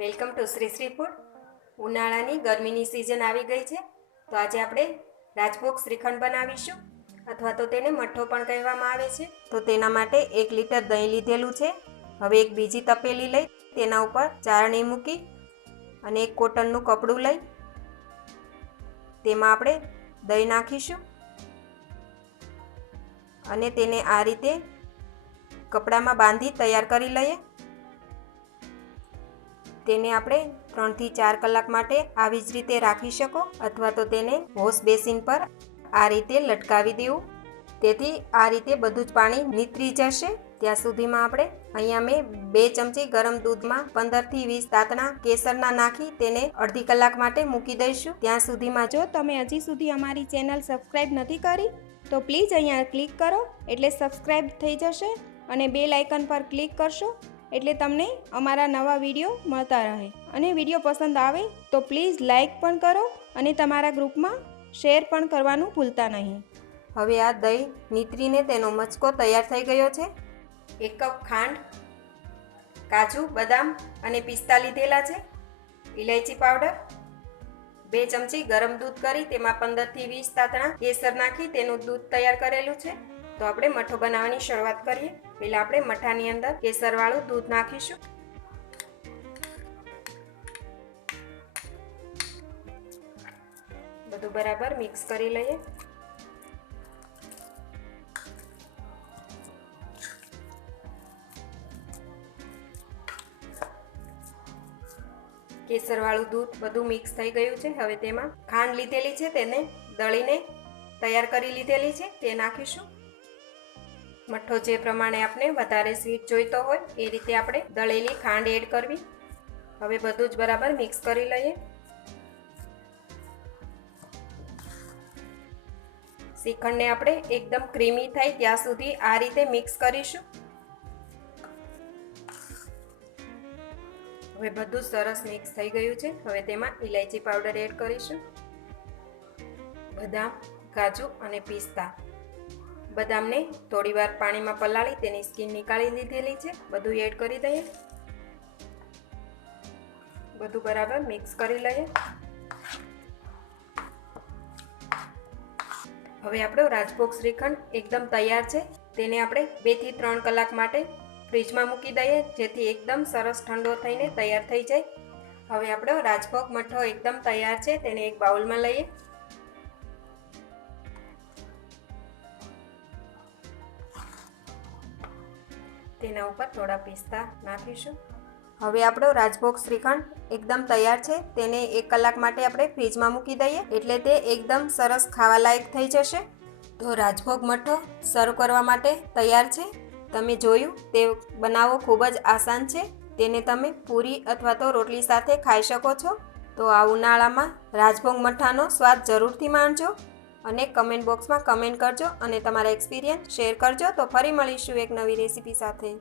Welcome to Shri Shri food. ઉનાળાની ગરમીની season આવી ગઈ છે, તો આજે આપણે રાજભોગ શ્રીખંડ બનાવીશું, અથવા તો તેને મઠ્ઠો પણ કહેવામાં આવે છે. તો તેના માટે એક લીટર દહીં લીધેલું છે, હવે એક બીજી તપેલી લઈ, તેના ઉપર ચારણી મૂકી અને એક કોટનનું કપડું લઈ, તેમાં આપણે દહીં નાખીશું અને તેને આ રીતે કપડામાં બાંધી તૈયાર કરી લઈએ. તેને આપણે ત્રણથી ચાર કલાક માટે આવી જ રીતે રાખી શકો અથવા તો તેને વોશ બેસિન પર આ રીતે લટકાવી દેવું. તેથી આ રીતે બધું જ પાણી નીતરી જશે. ત્યાં સુધીમાં આપણે અહીંયા મેં બે ચમચી ગરમ દૂધમાં પંદરથી વીસ તાતણા કેસરના નાખી તેને અડધી કલાક માટે મૂકી દઈશું. ત્યાં સુધીમાં જો તમે હજી સુધી અમારી ચેનલ સબસ્ક્રાઇબ નથી કરી, તો પ્લીઝ અહીંયા ક્લિક કરો એટલે સબસ્ક્રાઇબ થઈ જશે અને બેલ આઇકન પર ક્લિક કરશો. એટલે તમને અમારા નવા વીડિયો મળતા રહે. અને વીડિયો પસંદ આવે તો પ્લીઝ લાઇક પણ કરો અને તમારા ગ્રુપમાં શેર પણ કરવાનું ભૂલતા નહીં. હવે આ દહીં નીતરીને તેનો મચકો તૈયાર થઈ ગયો છે. એક કપ ખાંડ, કાજુ, બદામ અને પિસ્તા લીધેલા છે. ઇલાયચી પાવડર, બે ચમચી ગરમ દૂધ કરી તેમાં પંદરથી વીસ તાતણા કેસર નાખી તેનું દૂધ તૈયાર કરેલું છે. તો આપણે મઠો બનાવવાની શરૂઆત કરીએ. પહેલાં આપણે મઠાની અંદર કેસરવાળું દૂધ નાખીશું. બધું બરાબર મિક્સ કરી લઈએ. કેસરવાળું દૂધ બધું મિક્સ થઈ ગયું છે. હવે તેમાં ખાંડ લીધેલી છે, તેને દળીને તૈયાર કરી લીધેલી છે, તે નાખીશું. મઠ્ઠો જે પ્રમાણે આપણે વધારે સ્વીટ જોઈતો હોય, એ રીતે આપણે દળેલી ખાંડ એડ કરવી. હવે બધું જ બરાબર મિક્સ કરી લઈએ. શ્રીખંડને આપણે એકદમ ક્રીમી થાય ત્યાં સુધી આ રીતે મિક્સ કરીશું. હવે બધું સરસ મિક્સ થઈ ગયું છે. હવે તેમાં ઇલાયચી પાવડર એડ કરીશું. બદામ, કાજુ અને પિસ્તા. બદામને થોડીવાર પાણીમાં પલાળી તેની સ્કીન નીકાળી લીધેલી છે. બધું એડ કરી દઈએ. બધું બરાબર મિક્સ કરી લઈએ. હવે આપણો રાજભોગ શ્રીખંડ એકદમ તૈયાર છે. તેને આપણે બેથી ત્રણ કલાક માટે ફ્રીજમાં મૂકી દઈએ, જેથી એકદમ સરસ ઠંડો થઈને તૈયાર થઈ જાય. હવે આપણો રાજભોગ મઠો એકદમ તૈયાર છે. તેને એક બાઉલમાં લઈએ. તેના ઉપર થોડા પિસ્તા નાખીશું. હવે આપણો રાજભોગ શ્રીખંડ એકદમ તૈયાર છે. તેને એક કલાક માટે આપણે ફ્રીજમાં મૂકી દઈએ. એટલે તે એકદમ સરસ ખાવાલાયક થઈ જશે. તો રાજભોગ મઠો શરૂ કરવા માટે તૈયાર છે. તમે જોયું, તે બનાવવો ખૂબ જ આસાન છે. તેને તમે પૂરી અથવા તો રોટલી સાથે ખાઈ શકો છો. તો આ ઉનાળામાં રાજભોગ મઠાનો સ્વાદ જરૂરથી માણજો. અને કમેન્ટ બોક્સમાં કમેન્ટ કરજો અને તમારા એક્સપિરિયન્સ શેર કરજો. તો ફરી મળીશું એક નવી રેસીપી સાથે.